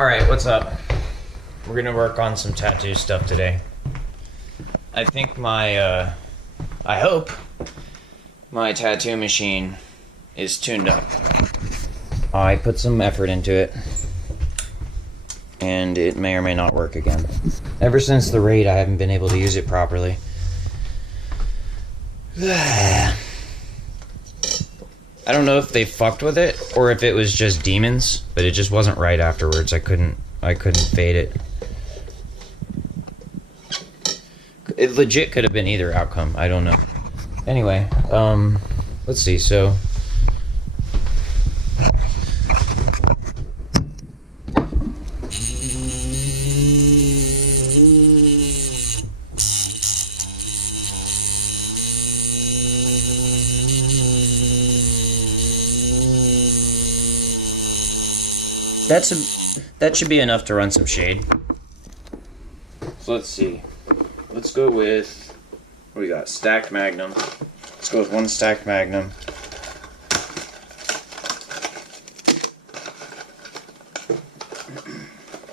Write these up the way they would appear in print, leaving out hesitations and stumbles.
Alright, what's up? We're gonna work on some tattoo stuff today. I think I hope my tattoo machine is tuned up. I put some effort into it, and it may or may not work again. Ever since the raid, I haven't been able to use it properly. I don't know if they fucked with it or if it was just demons, but it just wasn't right afterwards. I couldn't fade it. It legit could have been either outcome. I don't know. Anyway, let's see. So that should be enough to run some shade. So let's see. Let's go with, what do we got? Stacked Magnum. Let's go with one stacked Magnum.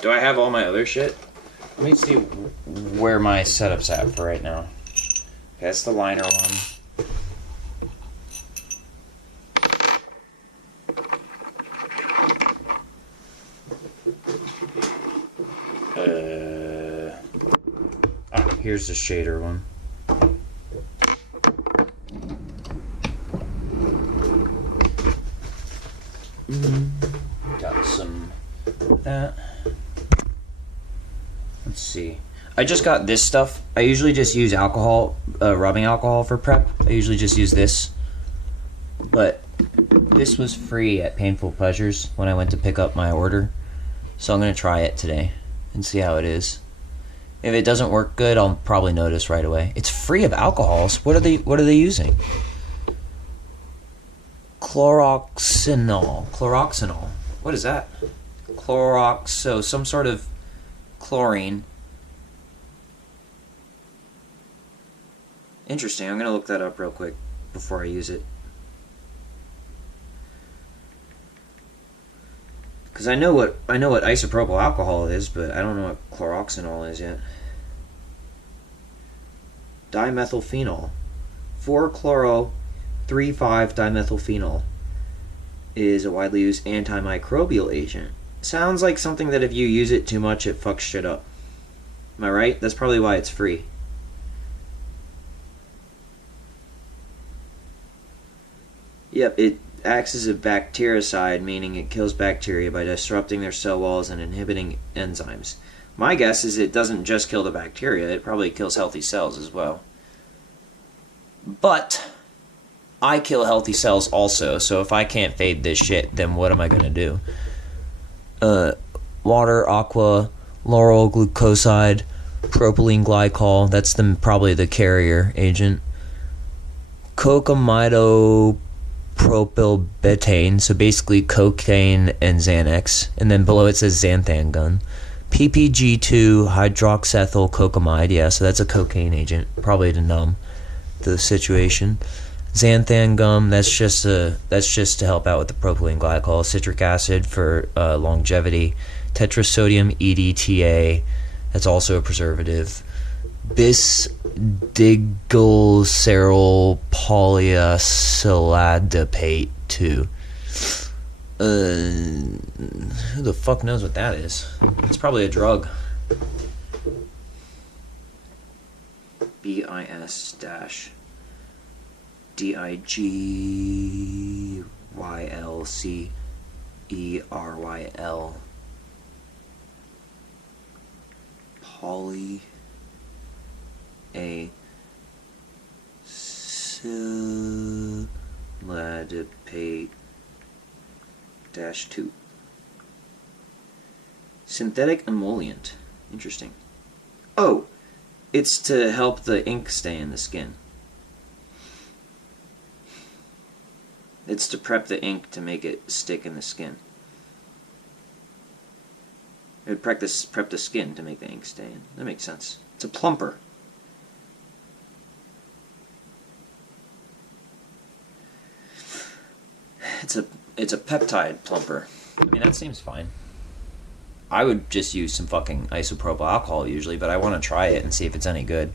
Do I have all my other shit? Let me see where my setup's at for right now. Okay, that's the liner one. Here's the shader one. Got some of that. Let's see. I just got this stuff. I usually just use alcohol, rubbing alcohol for prep. I usually just use this. But this was free at Painful Pleasures when I went to pick up my order. So I'm going to try it today and see how it is. If it doesn't work good, I'll probably notice right away. It's free of alcohols. What are they using? Chloroxinol. Chloroxinol. What is that? So some sort of chlorine. Interesting. I'm going to look that up real quick before I use it. Because I know what isopropyl alcohol is, but I don't know what chloroxinol is yet. Dimethylphenol. 4-chloro-3,5-dimethylphenol is a widely used antimicrobial agent. Sounds like something that if you use it too much, it fucks shit up. Am I right? That's probably why it's free. Yep, it acts as a bactericide, meaning it kills bacteria by disrupting their cell walls and inhibiting enzymes. My guess is it doesn't just kill the bacteria, it probably kills healthy cells as well. But I kill healthy cells also, so if I can't fade this shit, then what am I gonna do? Water, aqua, lauryl glucoside, propylene glycol, that's probably the carrier agent. Cocamidopropylbetaine, so basically cocaine and Xanax, and then below it says xanthan gum. PPG2 hydroxethyl cocamide, yeah, so that's a cocaine agent, probably to numb the situation. Xanthan gum, that's just to help out with the propylene glycol. Citric acid for longevity. Tetrasodium EDTA, that's also a preservative. Bisdiglyceryl polyacylidipate 2. Who the fuck knows what that is? It's probably a drug. BIS-DIGYLCERYL poly acylidipate -2. Synthetic emollient. Interesting. Oh, it's to help the ink stay in the skin. It's to prep the ink to make it stick in the skin. It would prep the skin to make the ink stay in. That makes sense. It's a plumper. It's a peptide plumper. I mean, that seems fine. I would just use some fucking isopropyl alcohol usually, but I want to try it and see if it's any good.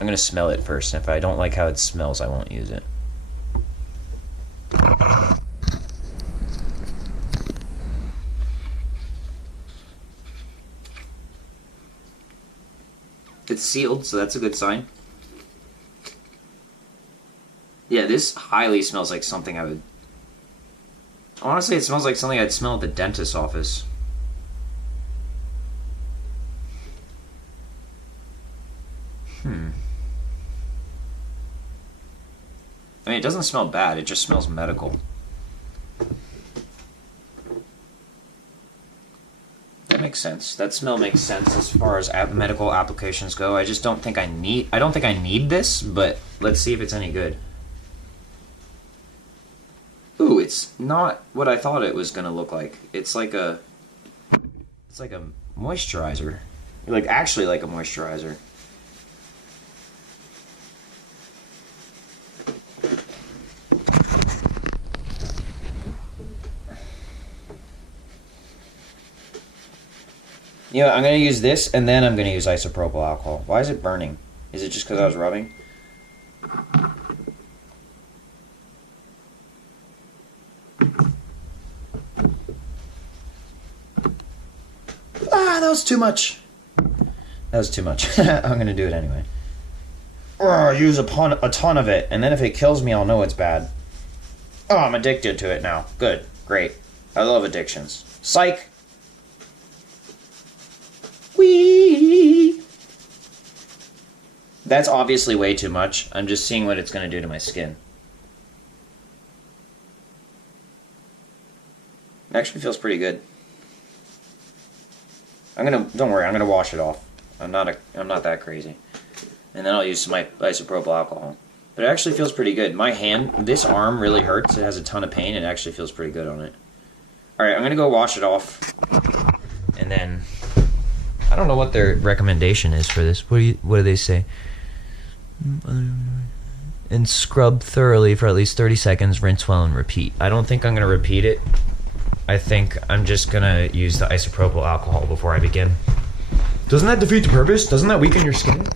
I'm going to smell it first, and if I don't like how it smells, I won't use it. It's sealed, so that's a good sign. Yeah, this highly smells like something I would... Honestly, it smells like something I'd smell at the dentist's office. I mean, it doesn't smell bad, it just smells medical. That makes sense. That smell makes sense as far as medical applications go. I just don't think I need this, but let's see if it's any good. Ooh, it's not what I thought it was gonna look like. It's like a moisturizer. Like, actually like a moisturizer. You know, I'm going to use this, and then I'm going to use isopropyl alcohol. Why is it burning? Is it just because I was rubbing? Ah, that was too much. That was too much. I'm going to do it anyway. Use a ton of it, and then if it kills me, I'll know it's bad. Oh, I'm addicted to it now. Good. Great. I love addictions. Psych! Whee! That's obviously way too much. I'm just seeing what it's going to do to my skin. It actually feels pretty good. Don't worry, I'm gonna wash it off. I'm not that crazy. And then I'll use some isopropyl alcohol. But it actually feels pretty good. My hand, this arm really hurts. It has a ton of pain. It actually feels pretty good on it. Alright, I'm gonna go wash it off. And then... I don't know what their recommendation is for this. What do they say? And scrub thoroughly for at least 30 seconds, rinse well, and repeat. I don't think I'm going to repeat it. I think I'm just going to use the isopropyl alcohol before I begin. Doesn't that defeat the purpose? Doesn't that weaken your skin?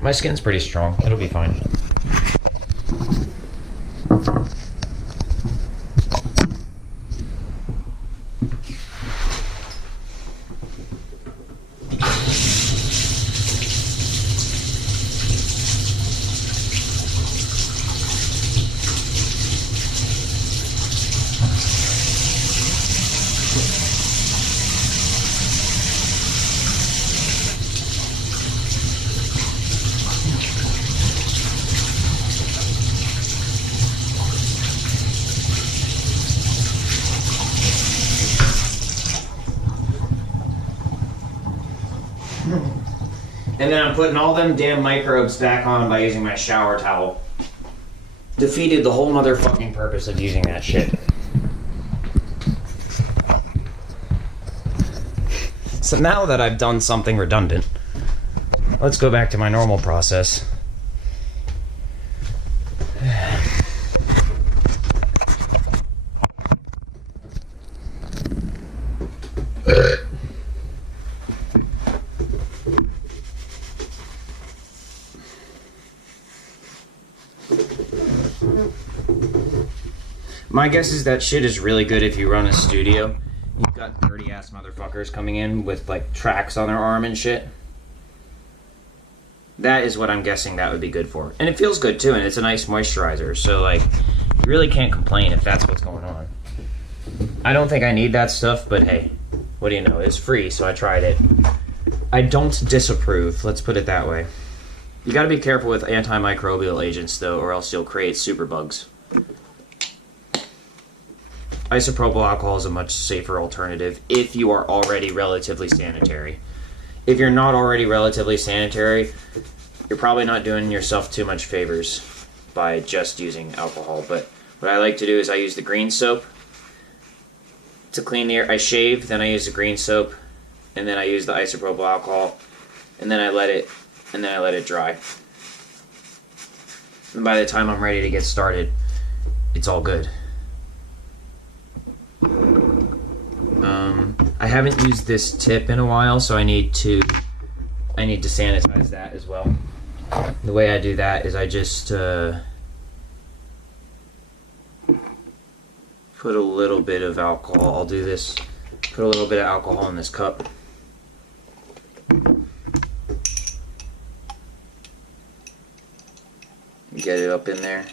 My skin's pretty strong. It'll be fine. And then I'm putting all them damn microbes back on by using my shower towel. Defeated the whole motherfucking purpose of using that shit. So now that I've done something redundant, let's go back to my normal process. My guess is that shit is really good if you run a studio. You've got dirty ass motherfuckers coming in with like tracks on their arm and shit. That is what I'm guessing that would be good for. And it feels good too, and it's a nice moisturizer. So like, you really can't complain if that's what's going on. I don't think I need that stuff, but hey, what do you know? It's free, so I tried it. I don't disapprove, let's put it that way. You gotta be careful with antimicrobial agents though, or else you'll create superbugs. Isopropyl alcohol is a much safer alternative if you are already relatively sanitary. If you're not already relatively sanitary, you're probably not doing yourself too much favors by just using alcohol. But what I like to do is I use the green soap to clean the air. I shave, then I use the green soap, and then I use the isopropyl alcohol, and then I let it dry. And by the time I'm ready to get started, it's all good. I haven't used this tip in a while, so I need to sanitize that as well. The way I do that is I just put a little bit of alcohol. I'll do this. Put a little bit of alcohol in this cup. Get it up in there.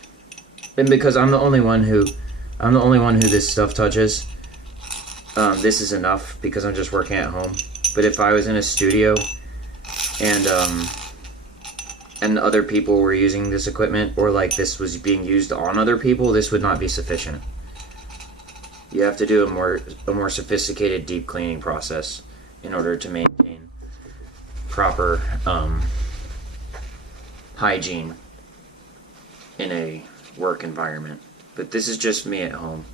And because I'm the only one who this stuff touches, this is enough because I'm just working at home. But if I was in a studio and other people were using this equipment, or like this was being used on other people, this would not be sufficient. You have to do a more sophisticated deep cleaning process in order to maintain proper hygiene in a work environment. But this is just me at home.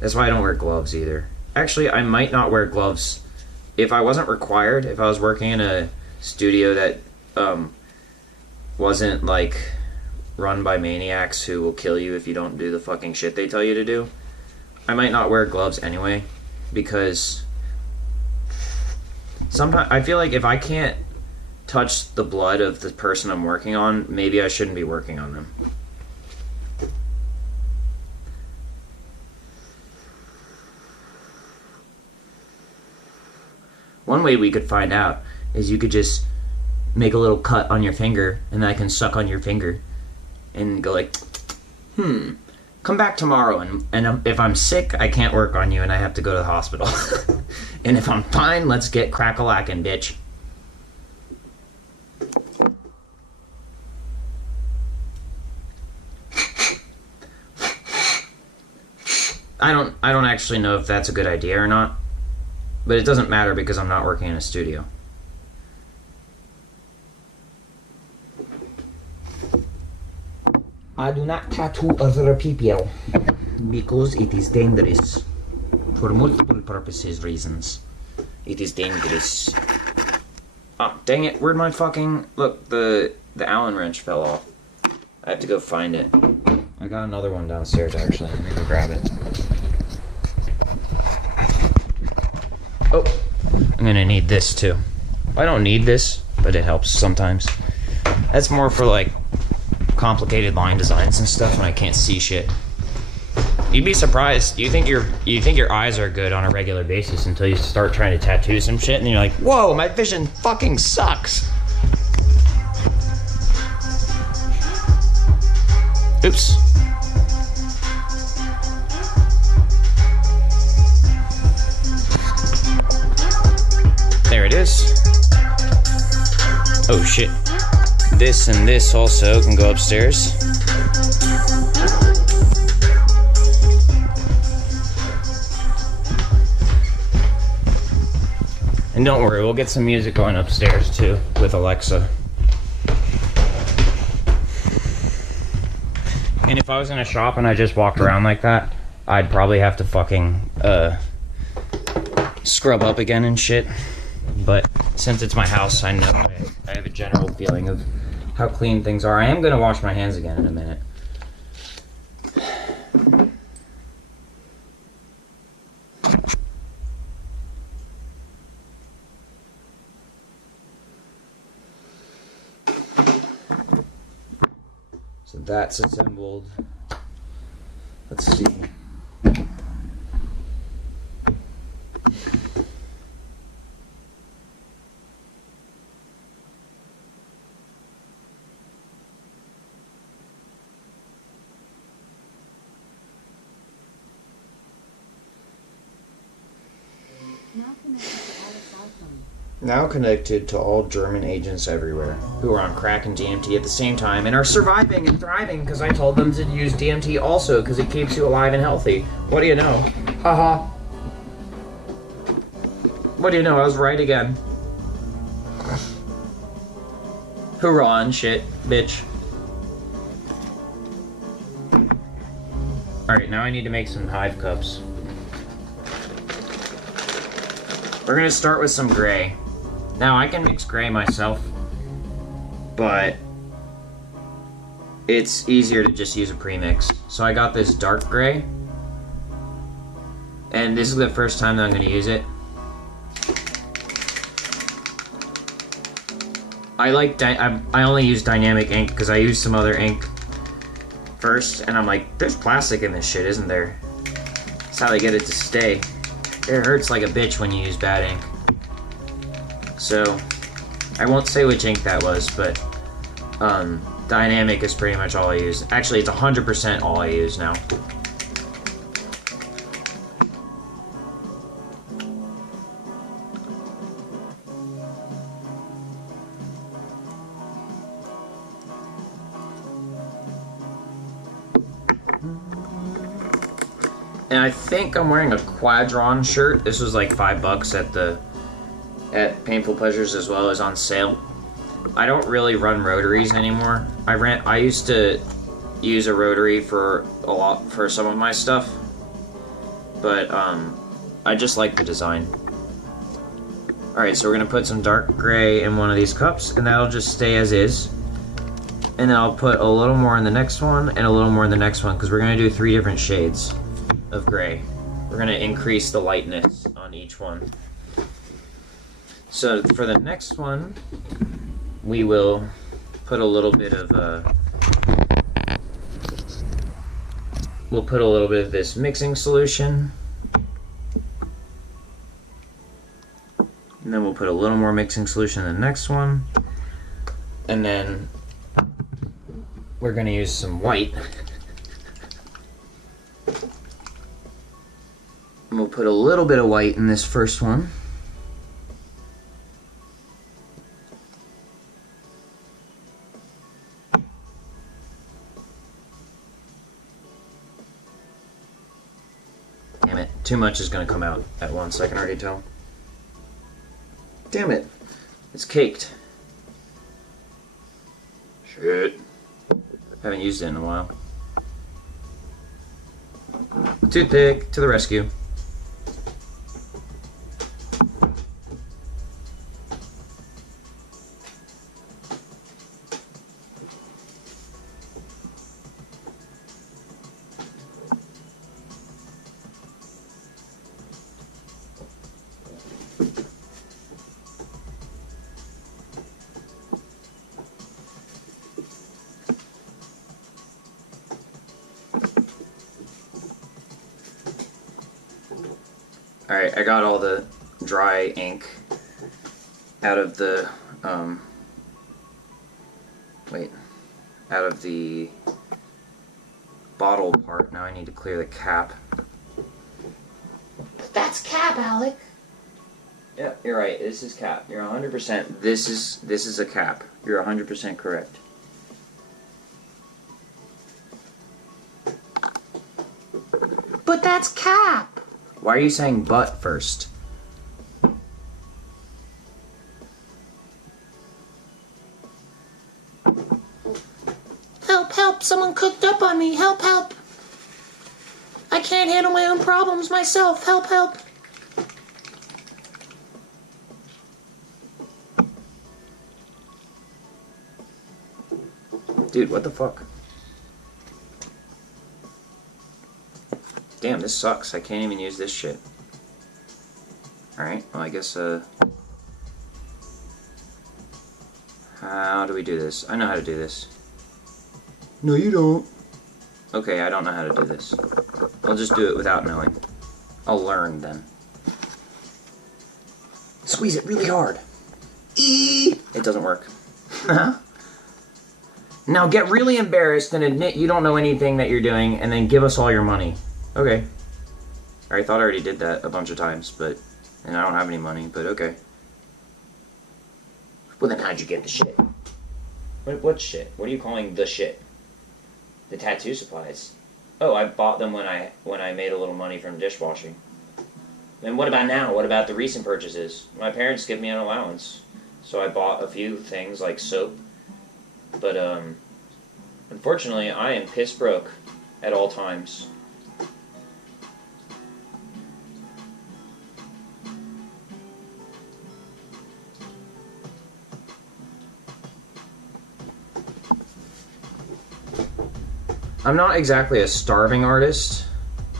That's why I don't wear gloves either. Actually, I might not wear gloves if I wasn't required. If I was working in a studio that wasn't like run by maniacs who will kill you if you don't do the fucking shit they tell you to do, I might not wear gloves anyway, because sometimes I feel like if I can't touch the blood of the person I'm working on, maybe I shouldn't be working on them. One way we could find out is you could just make a little cut on your finger, and then I can suck on your finger and go like, come back tomorrow, and if I'm sick, I can't work on you and I have to go to the hospital. And if I'm fine, let's get crack-a-lackin', bitch. I don't actually know if that's a good idea or not, but it doesn't matter because I'm not working in a studio. I do not tattoo other people because it is dangerous. For multiple purposes, reasons. It is dangerous. Oh, dang it. Where'd my fucking... Look, the Allen wrench fell off. I have to go find it. I got another one downstairs, actually. Let me go grab it. Oh, I'm gonna need this, too. I don't need this, but it helps sometimes. That's more for, like, complicated line designs and stuff when I can't see shit. You'd be surprised. You think your eyes are good on a regular basis until you start trying to tattoo some shit, and you're like, whoa, my vision fucking sucks. Oops. There it is. Oh shit. This and this also can go upstairs. And don't worry, we'll get some music going upstairs too with Alexa. And if I was in a shop and I just walked around like that, I'd probably have to fucking scrub up again and shit. But since it's my house, I know I have a general feeling of how clean things are. I am going to wash my hands again in a minute. So that's assembled. Let's see. Now connected to all German agents everywhere who are on crack and DMT at the same time and are surviving and thriving because I told them to use DMT also because it keeps you alive and healthy. What do you know? Haha. What do you know? I was right again. Hoorah and shit, bitch. Alright, now I need to make some hive cups. We're gonna start with some gray. Now, I can mix gray myself, but it's easier to just use a premix. So I got this dark gray, And this is the first time that I'm going to use it. I only use dynamic ink because I used some other ink first, and I'm like, there's plastic in this shit, isn't there? That's how they get it to stay. It hurts like a bitch when you use bad ink. So, I won't say which ink that was, but dynamic is pretty much all I use. Actually, it's 100% all I use now. And I think I'm wearing a Quadron shirt. This was like $5 at Painful Pleasures as well as on sale. I don't really run rotaries anymore. I used to use a rotary for some of my stuff, but I just like the design. Alright, so we're gonna put some dark gray in one of these cups, and that'll just stay as is. And then I'll put a little more in the next one and a little more in the next one, because we're gonna do 3 different shades of gray. We're gonna increase the lightness on each one. So for the next one, we will put a little bit of we'll put a little bit of this mixing solution, and then we'll put a little more mixing solution in the next one, and then we're gonna use some white. And we'll put a little bit of white in this first one. Damn it, too much is gonna come out at once, I can already tell. Damn it, it's caked. Shit. Haven't used it in a while. Toothpick to the rescue. Alright, I got all the dry ink out of the, out of the bottle part. Now I need to clear the cap. That's cap, Alec! Yeah, you're right, this is cap. You're 100%, this is a cap. You're 100% correct. But that's cap! Why are you saying but first? Help, help, someone cooked up on me, help, help. I can't handle my own problems myself, help, help. Dude, what the fuck? Damn, this sucks. I can't even use this shit. Alright, well I guess, how do we do this? I know how to do this. No, you don't. Okay, I don't know how to do this. I'll just do it without knowing. I'll learn then. Squeeze it really hard. It doesn't work. Now get really embarrassed and admit you don't know anything that you're doing, and then give us all your money. Okay. I thought I already did that a bunch of times, and I don't have any money, but okay. Well then how'd you get the shit? What shit? What are you calling the shit? The tattoo supplies. Oh, I bought them when I made a little money from dishwashing. And what about now? What about the recent purchases? My parents give me an allowance, so I bought a few things like soap. But unfortunately, I am piss broke at all times. I'm not exactly a starving artist,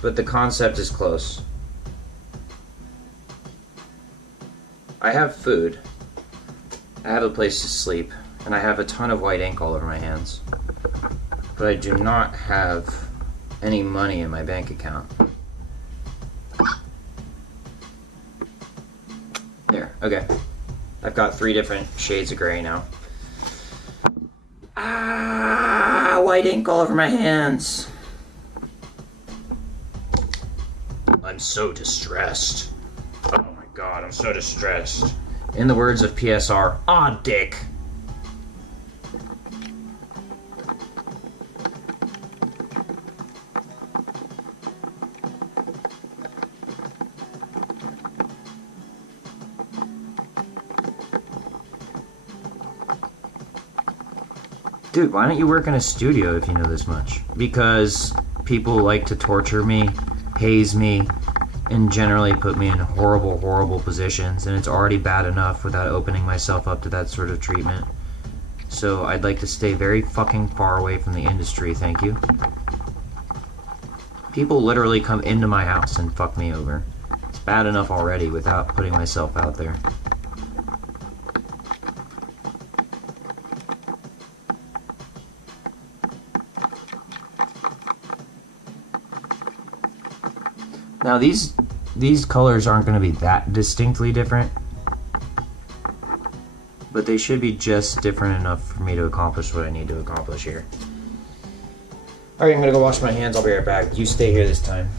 but the concept is close. I have food, I have a place to sleep, and I have a ton of white ink all over my hands. But I do not have any money in my bank account. There, okay. I've got 3 different shades of gray now. Ah, white ink all over my hands. I'm so distressed. Oh my god, I'm so distressed. In the words of PSR, aw, dick. Dude, why don't you work in a studio if you know this much? Because people like to torture me, haze me, and generally put me in horrible, horrible positions, and it's already bad enough without opening myself up to that sort of treatment. So I'd like to stay very fucking far away from the industry, thank you. People literally come into my house and fuck me over. It's bad enough already without putting myself out there. Now these colors aren't going to be that distinctly different, but they should be just different enough for me to accomplish what I need to accomplish here. Alright, I'm going to go wash my hands. I'll be right back. You stay here this time.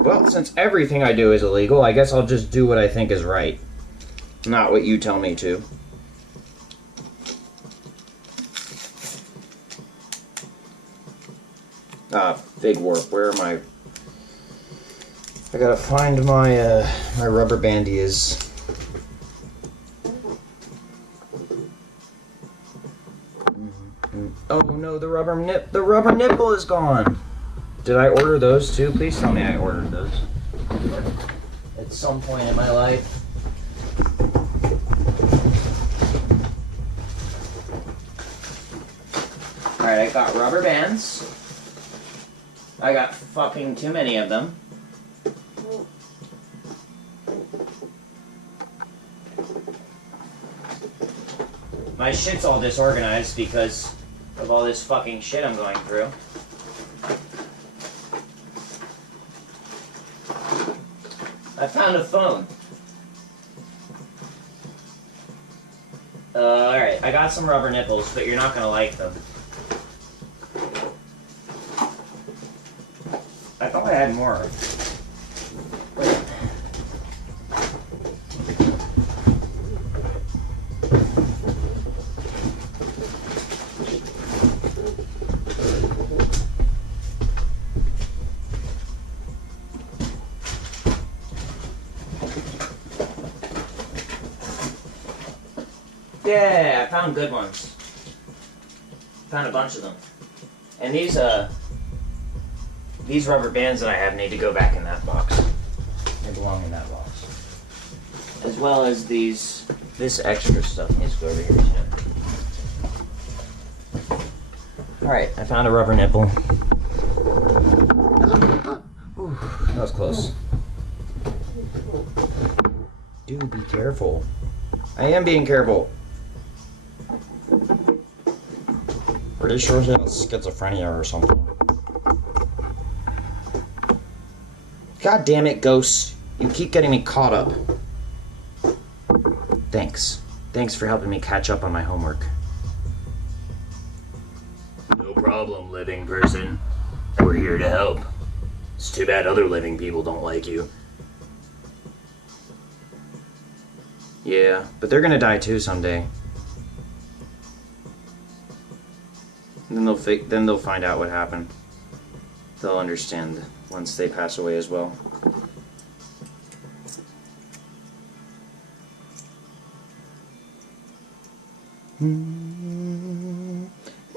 Well, since everything I do is illegal, I guess I'll just do what I think is right. Not what you tell me to. Ah, big warp. Where am I? I gotta find my, my rubber bandies. Oh no, the rubber nipple is gone. Did I order those too? Please tell me I ordered those. At some point in my life. Alright, I got rubber bands. I got fucking too many of them. My shit's all disorganized because of all this fucking shit I'm going through. I found a phone. Alright, I got some rubber nipples, but you're not gonna like them. I thought I had more. Wait. Yeah, I found good ones. Found a bunch of them. And these rubber bands that I have need to go back in that box. They belong in that box. As well as this extra stuff needs to go over here too. Alright, I found a rubber nipple. Ooh, that was close. Dude, be careful. I am being careful. Pretty sure he has schizophrenia or something. God damn it, ghosts. You keep getting me caught up. Thanks. Thanks for helping me catch up on my homework. No problem, living person. We're here to help. It's too bad other living people don't like you. Yeah, but they're gonna die too someday. And then they'll find out what happened. they'll understand once they pass away as well.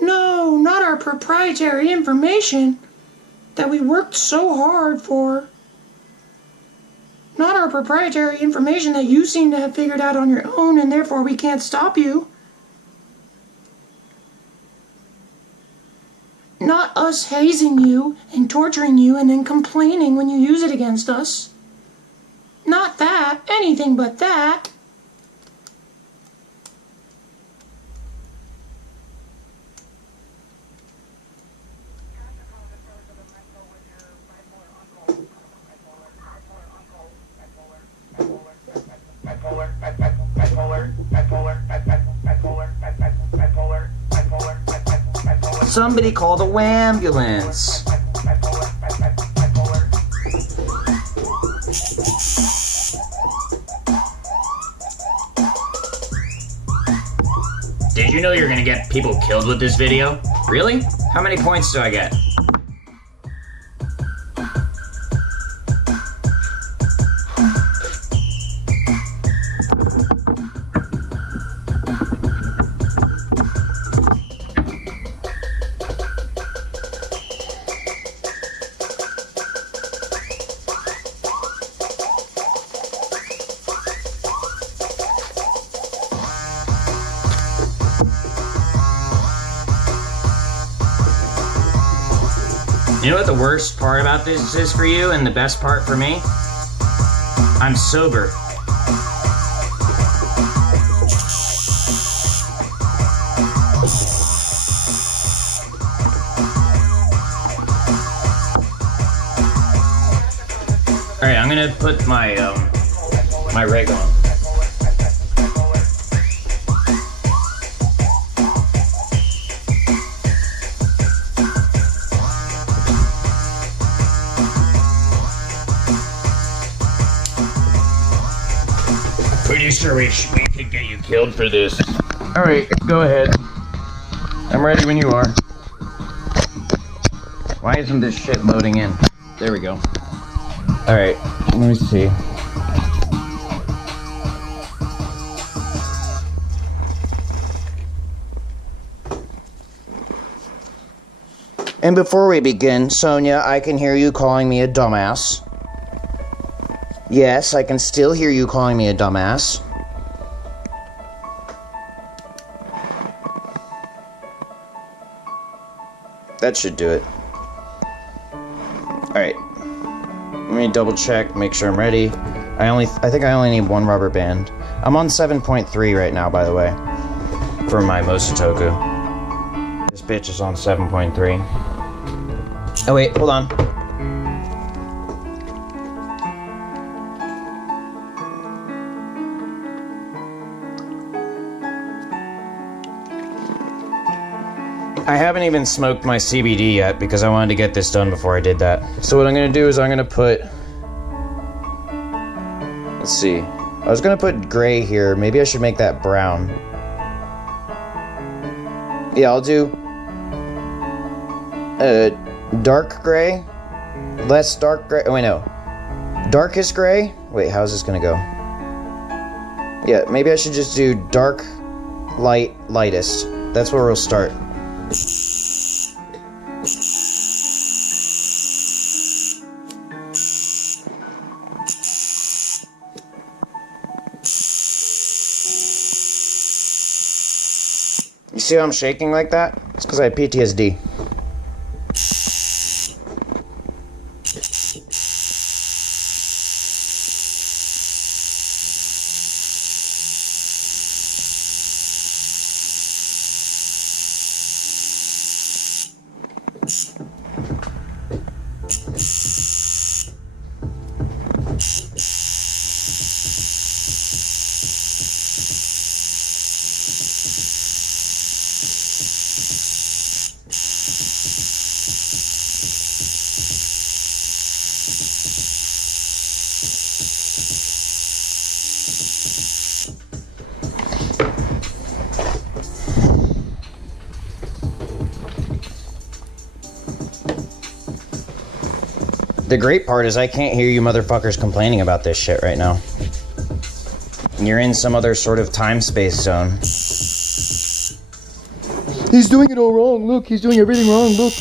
No, not our proprietary information that we worked so hard for. Not our proprietary information that you seem to have figured out on your own, and therefore we can't stop you. Not us hazing you and torturing you and then complaining when you use it against us. Not that. Anything but that. Somebody call the wambulance. Did you know you're gonna get people killed with this video? Really? How many points do I get? You know what the worst part about this is for you and the best part for me? I'm sober. Alright, I'm gonna put my my rig on. Pretty sure we could get you killed for this. Alright, go ahead. I'm ready when you are. Why isn't this shit loading in? There we go. Alright, let me see. And before we begin, Sonia, I can hear you calling me a dumbass. Yes, I can still hear you calling me a dumbass. That should do it. Alright. Let me double check, make sure I'm ready. I think I only need one rubber band. I'm on 7.3 right now, by the way. For my Mosotoku. This bitch is on 7.3. Oh wait, hold on. I haven't even smoked my CBD yet because I wanted to get this done before I did that. So what I'm gonna do is I'm gonna put, let's see. I was gonna put gray here. Maybe I should make that brown. Yeah, I'll do dark gray, less dark gray. Oh wait, no. Darkest gray? Wait, how's this gonna go? Yeah, maybe I should just do dark, light, lightest. That's where we'll start. You see how I'm shaking like that? It's because I have PTSD. The great part is I can't hear you motherfuckers complaining about this shit right now. You're in some other sort of time-space zone. He's doing it all wrong. Look, he's doing everything wrong. Look.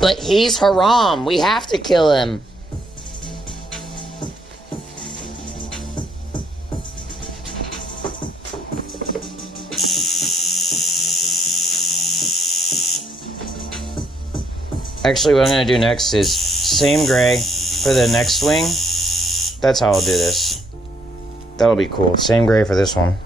But he's haram. We have to kill him. Actually, what I'm going to do next is same gray for the next swing. That's how I'll do this. That'll be cool. Same gray for this one.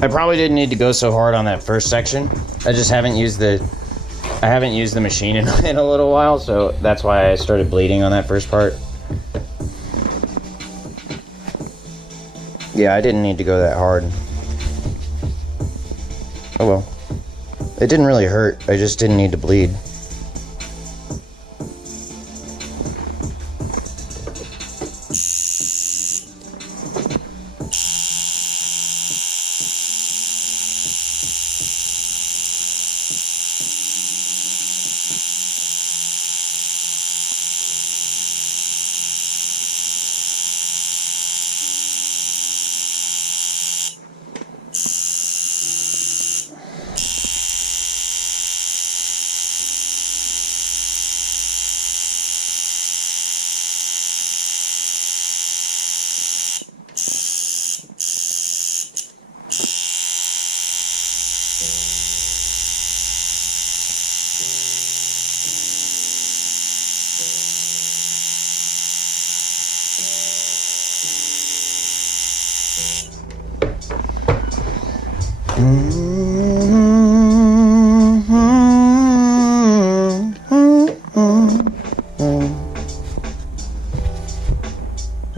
I probably didn't need to go so hard on that first section. I just haven't used the machine in a little while, so that's why I started bleeding on that first part. Yeah, I didn't need to go that hard. Oh well. It didn't really hurt, I just didn't need to bleed.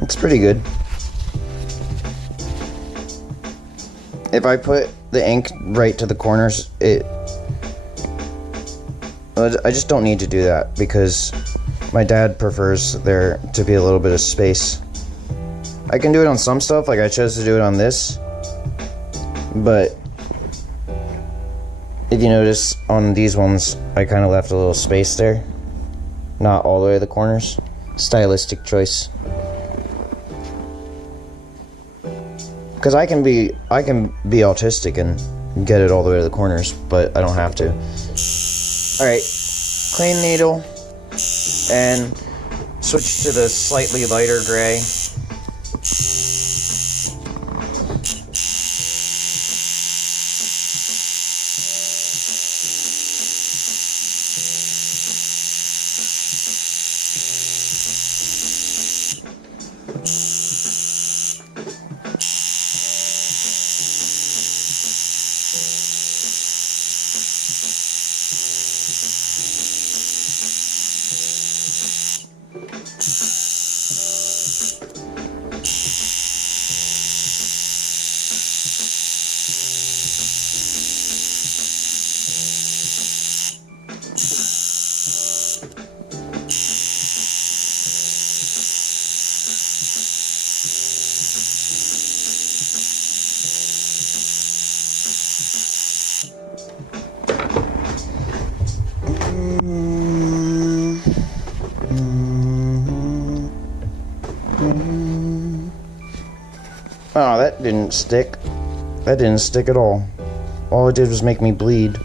It's pretty good. If I put the ink right to the corners, I just don't need to do that because my dad prefers there to be a little bit of space. I can do it on some stuff, like I chose to do it on this, but if you notice on these ones, I kind of left a little space there. Not all the way to the corners. Stylistic choice. Because I can be autistic and get it all the way to the corners, but I don't have to. Alright, clean needle, and switch to the slightly lighter gray. Oh, that didn't stick. That didn't stick at all. All it did was make me bleed.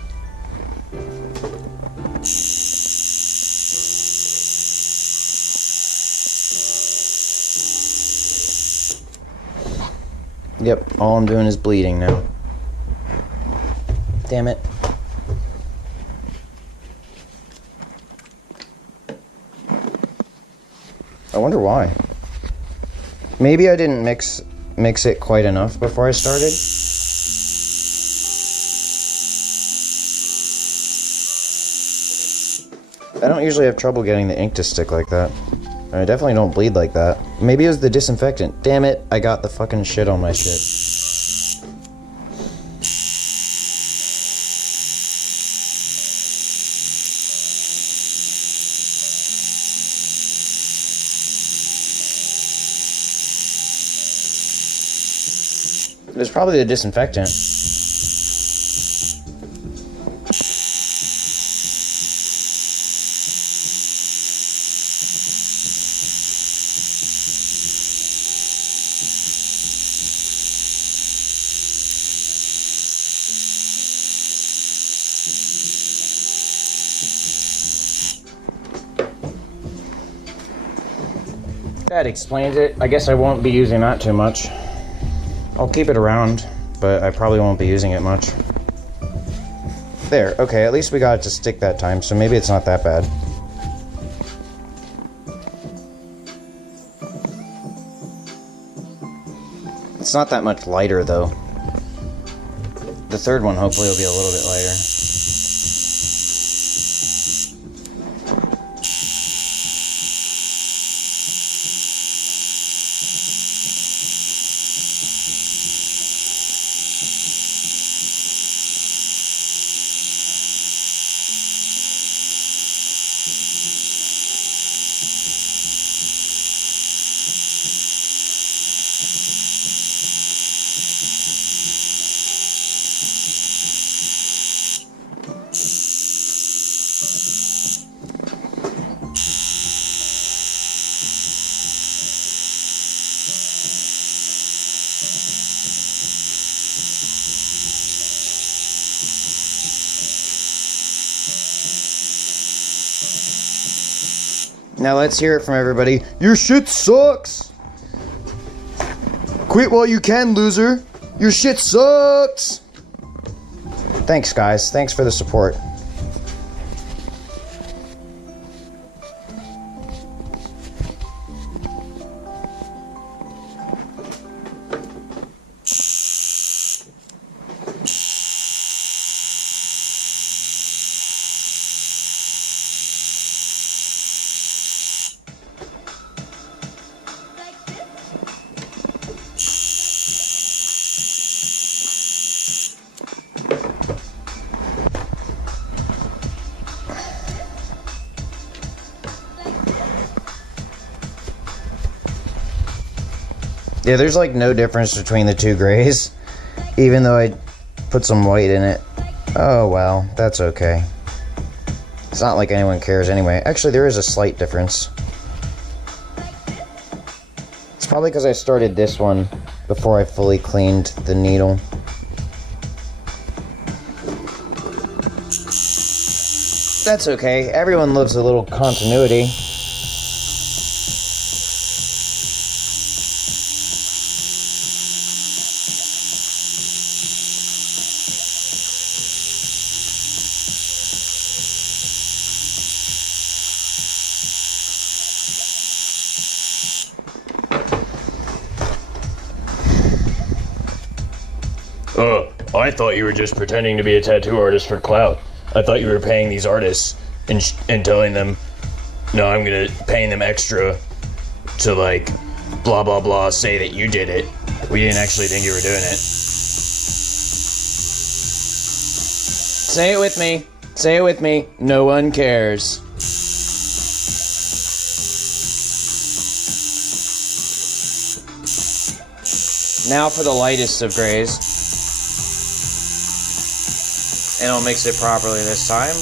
Yep, all I'm doing is bleeding now. Damn it. I wonder why. Maybe I didn't mix it quite enough before I started. I don't usually have trouble getting the ink to stick like that. And I definitely don't bleed like that. Maybe it was the disinfectant. Damn it, I got the fucking shit on my shit. It was probably the disinfectant. That explains it. I guess I won't be using that too much. I'll keep it around, but I probably won't be using it much. There, okay, at least we got it to stick that time, so maybe it's not that bad. It's not that much lighter, though. The third one hopefully will be a little bit lighter. Now let's hear it from everybody. Your shit sucks! Quit while you can, loser! Your shit sucks! Thanks, guys. Thanks for the support. Yeah, there's like no difference between the two grays, even though I put some white in it. Oh well, that's okay. It's not like anyone cares anyway. Actually, there is a slight difference. It's probably because I started this one before I fully cleaned the needle. That's okay. Everyone loves a little continuity. I thought you were just pretending to be a tattoo artist for clout. I thought you were paying these artists and telling them, no, I'm paying them extra to like, blah, blah, blah, say that you did it. We didn't actually think you were doing it. Say it with me. Say it with me. No one cares. Now for the lightest of grays. And I'll mix it properly this time.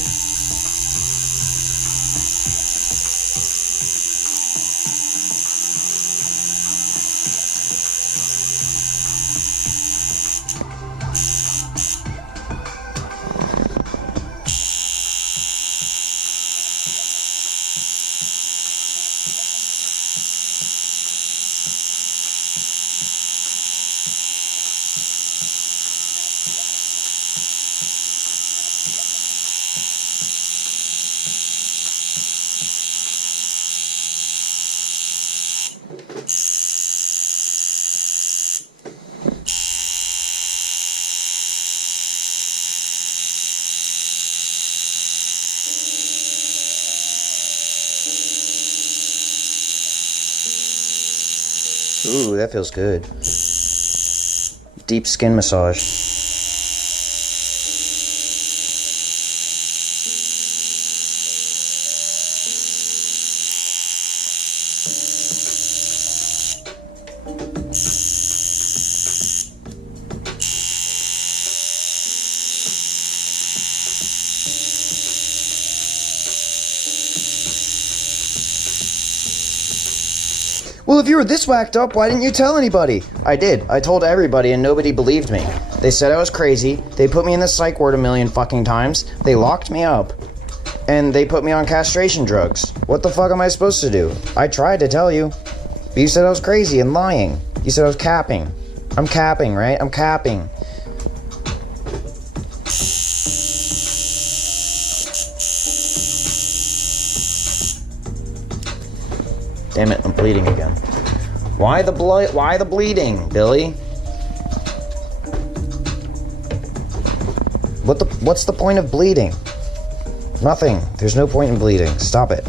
Ooh, that feels good. Deep skin massage. Well, if you were this whacked up, why didn't you tell anybody? I did. I told everybody and nobody believed me. They said I was crazy. They put me in the psych ward a million fucking times. They locked me up. And they put me on castration drugs. What the fuck am I supposed to do? I tried to tell you. But you said I was crazy and lying. You said I was capping. I'm capping, right? I'm capping. Damn it, I'm bleeding again. Why the blood? Why the bleeding, Billy? What's the point of bleeding? Nothing. There's no point in bleeding. Stop it.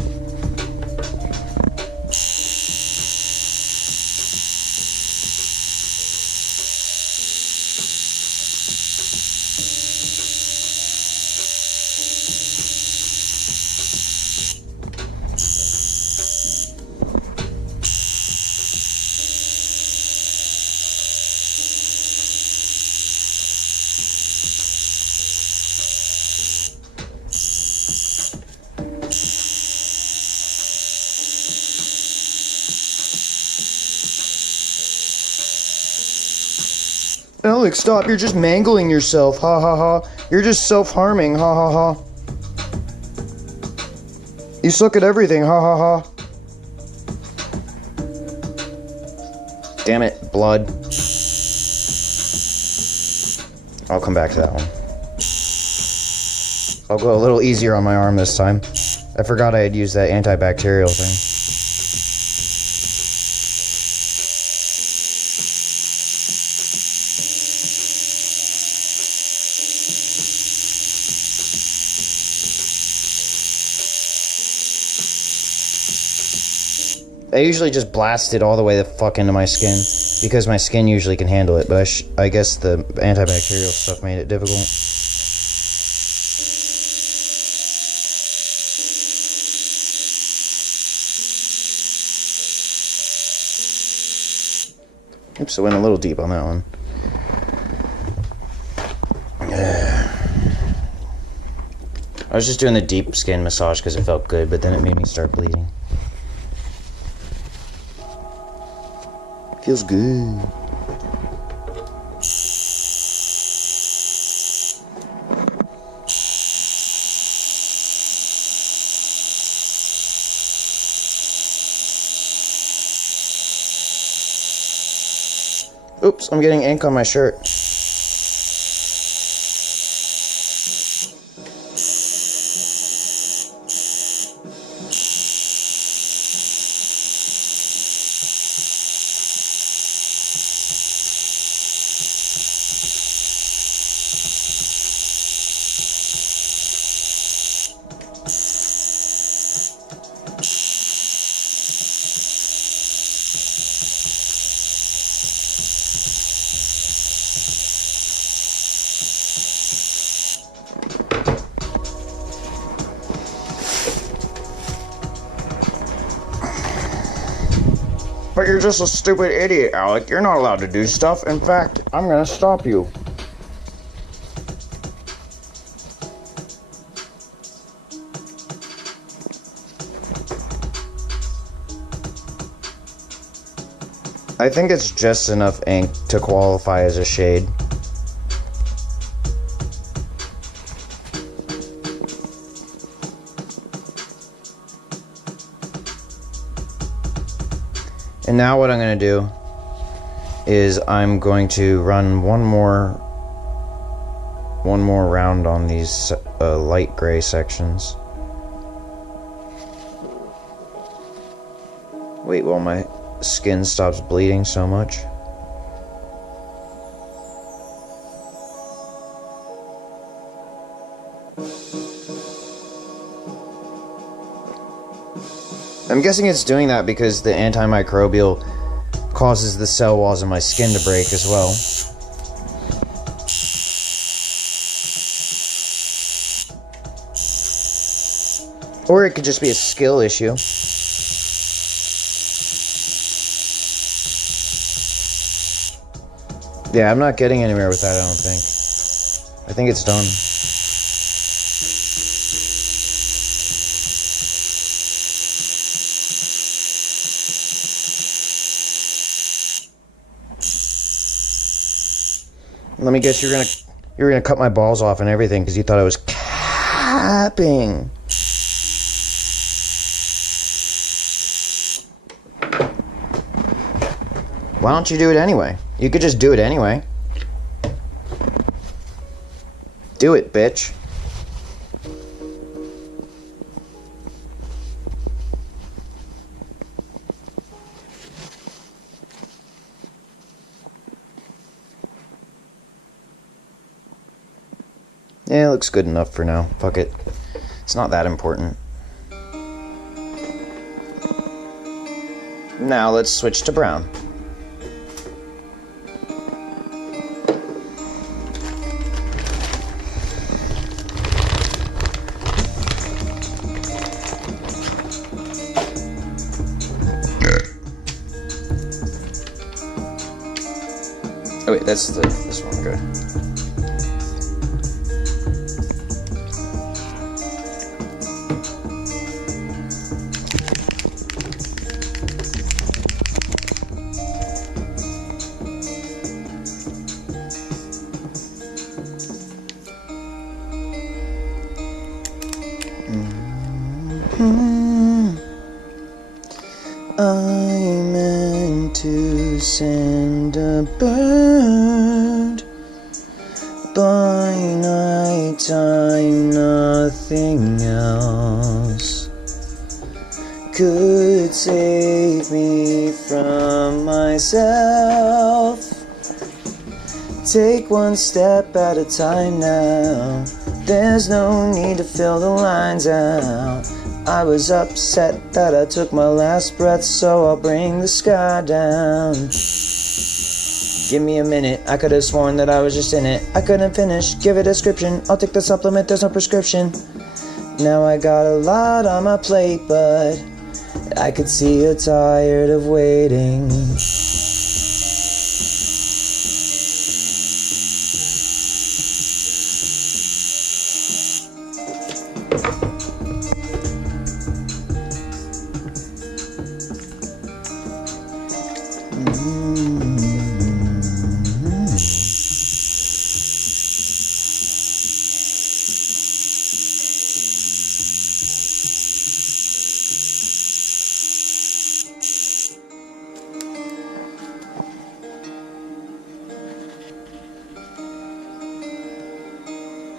Alex, stop. You're just mangling yourself. Ha ha ha. You're just self-harming. Ha ha ha. You suck at everything. Ha ha ha. Damn it, blood. I'll come back to that one. I'll go a little easier on my arm this time. I forgot I had used that antibacterial thing. I usually just blast it all the way the fuck into my skin because my skin usually can handle it, but I guess the antibacterial stuff made it difficult. Oops, I went a little deep on that one. I was just doing the deep skin massage because it felt good, but then it made me start bleeding. Feels good. Oops, I'm getting ink on my shirt. But you're just a stupid idiot, Alec. You're not allowed to do stuff. In fact, I'm gonna stop you. I think it's just enough ink to qualify as a shade. And now what I'm going to do is I'm going to run one more round on these light gray sections. Wait while my skin stops bleeding so much. I'm guessing it's doing that because the antimicrobial causes the cell walls in my skin to break as well. Or it could just be a skill issue. Yeah, I'm not getting anywhere with that, I don't think. I think it's done. Let me guess, you're gonna cut my balls off and everything because you thought I was capping. Why don't you do it anyway? You could just do it anyway. Do it, bitch. Yeah, it looks good enough for now. Fuck it. It's not that important. Now let's switch to brown. Oh wait, that's this one, good. I meant to send a bird by night time, nothing else could save me from myself. Take one step at a time now, there's no need to fill the lines out. I was upset that I took my last breath, so I'll bring the sky down. Give me a minute, I could have sworn that I was just in it. I couldn't finish, give it a description. I'll take the supplement, there's no prescription. Now I got a lot on my plate, but I could see you're tired of waiting.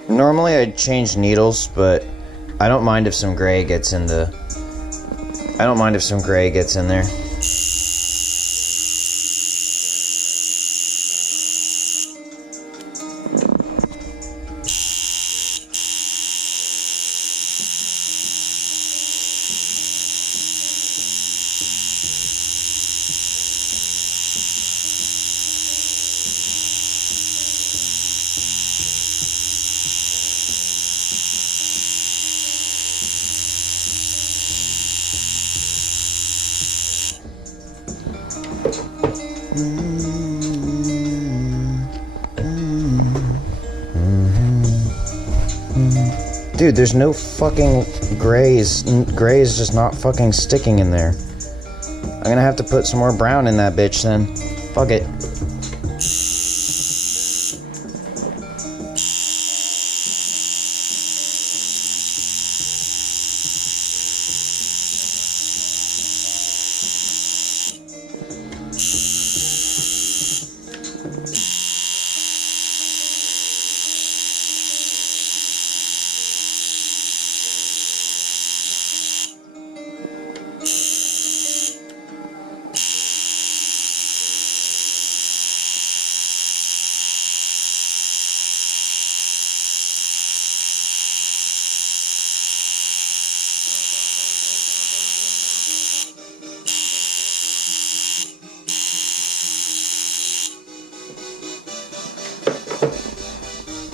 Normally I'd change needles, but I don't mind if some gray gets in there. Dude, there's no fucking grays. Gray is just not fucking sticking in there. I'm gonna have to put some more brown in that bitch then. Fuck it.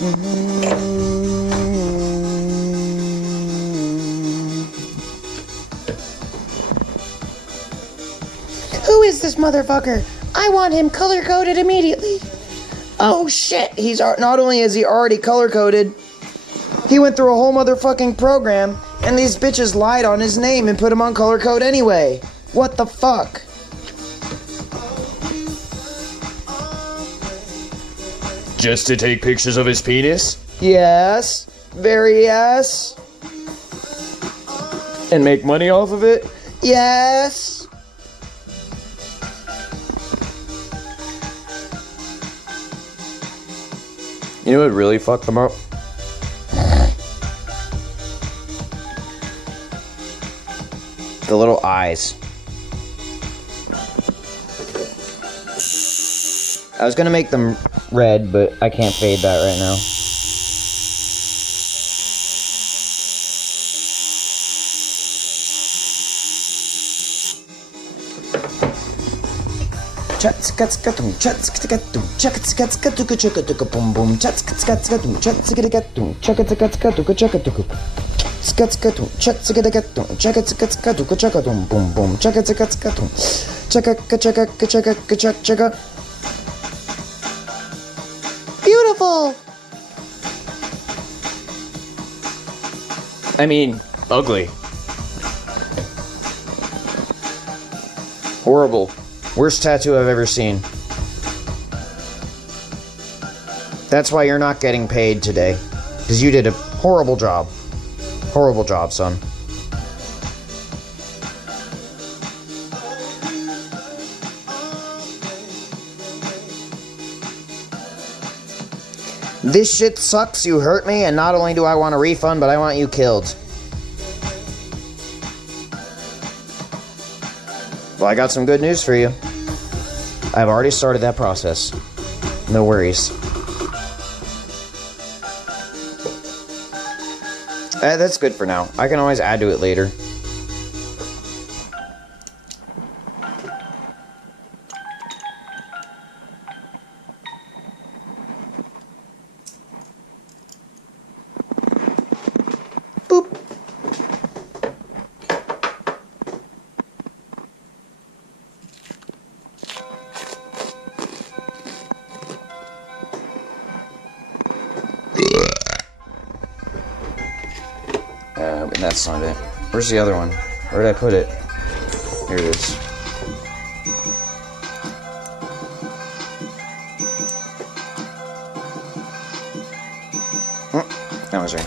Who is this motherfucker? I want him color-coded immediately. Oh shit, not only is he already color-coded, he went through a whole motherfucking program, and these bitches lied on his name and put him on color code anyway. What the fuck? Just to take pictures of his penis? Yes. Very yes. And make money off of it? Yes. You know what really fucked them up? The little eyes. I was gonna make them red, but I can't fade that right now. Beautiful. I mean, ugly. Horrible. Worst tattoo I've ever seen. That's why you're not getting paid today. Because you did a horrible job. Horrible job, son. This shit sucks, you hurt me, and not only do I want a refund, but I want you killed. Well, I got some good news for you. I've already started that process. No worries. That's good for now. I can always add to it later. Boop. And that's not it. Where's the other one? Where did I put it? Here it is. That was right.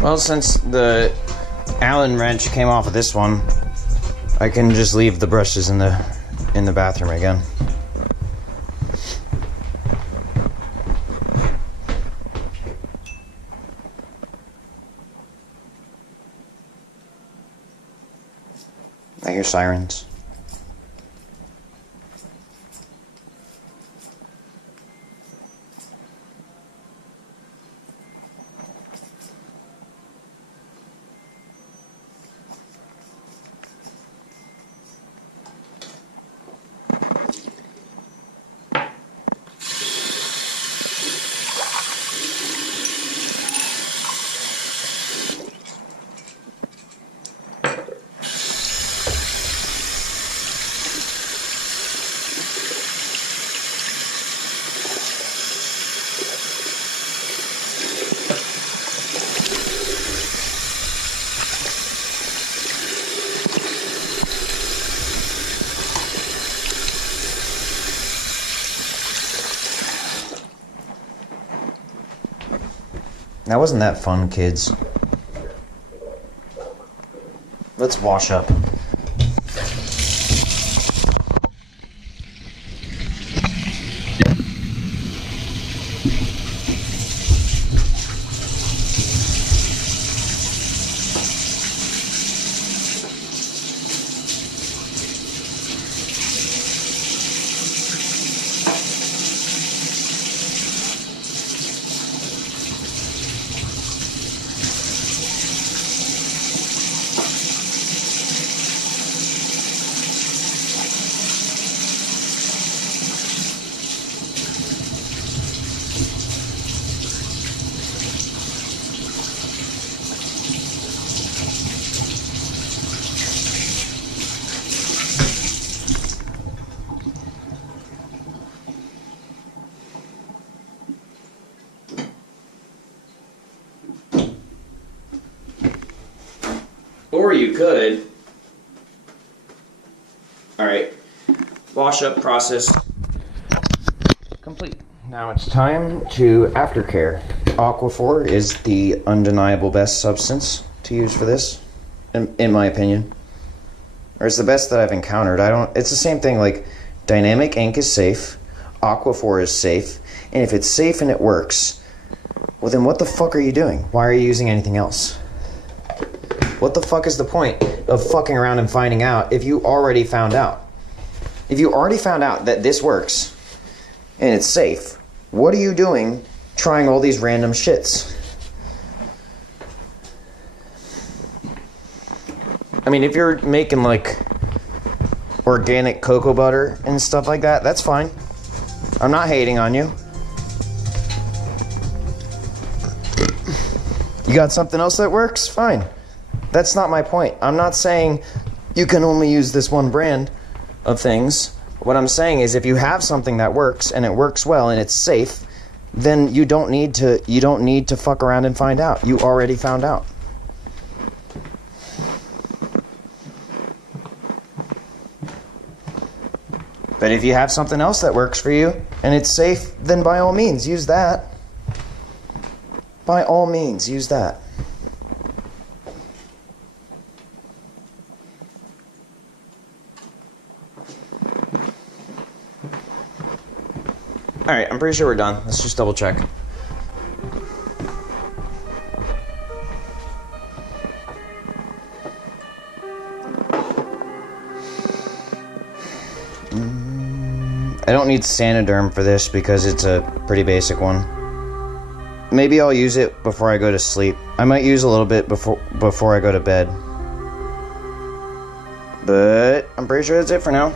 Well, since the Allen wrench came off of this one, I can just leave the brushes in the bathroom again. I hear sirens. That wasn't that fun, kids. Let's wash up. Or you could. Alright. Wash up process complete. Now it's time to aftercare. Aquaphor is the undeniable best substance to use for this, in my opinion. Or it's the best that I've encountered. It's the same thing, like dynamic ink is safe, Aquaphor is safe, and if it's safe and it works, well then what the fuck are you doing? Why are you using anything else? What the fuck is the point of fucking around and finding out if you already found out? If you already found out that this works and it's safe, what are you doing trying all these random shits? I mean, if you're making like organic cocoa butter and stuff like that, that's fine. I'm not hating on you. You got something else that works? Fine. That's not my point. I'm not saying you can only use this one brand of things. What I'm saying is if you have something that works and it works well and it's safe, then you don't need to fuck around and find out. You already found out. But if you have something else that works for you and it's safe, then by all means use that. By all means use that. Alright, I'm pretty sure we're done. Let's just double check. I don't need Sanoderm for this because it's a pretty basic one. Maybe I'll use it before I go to sleep. I might use a little bit before I go to bed. But I'm pretty sure that's it for now.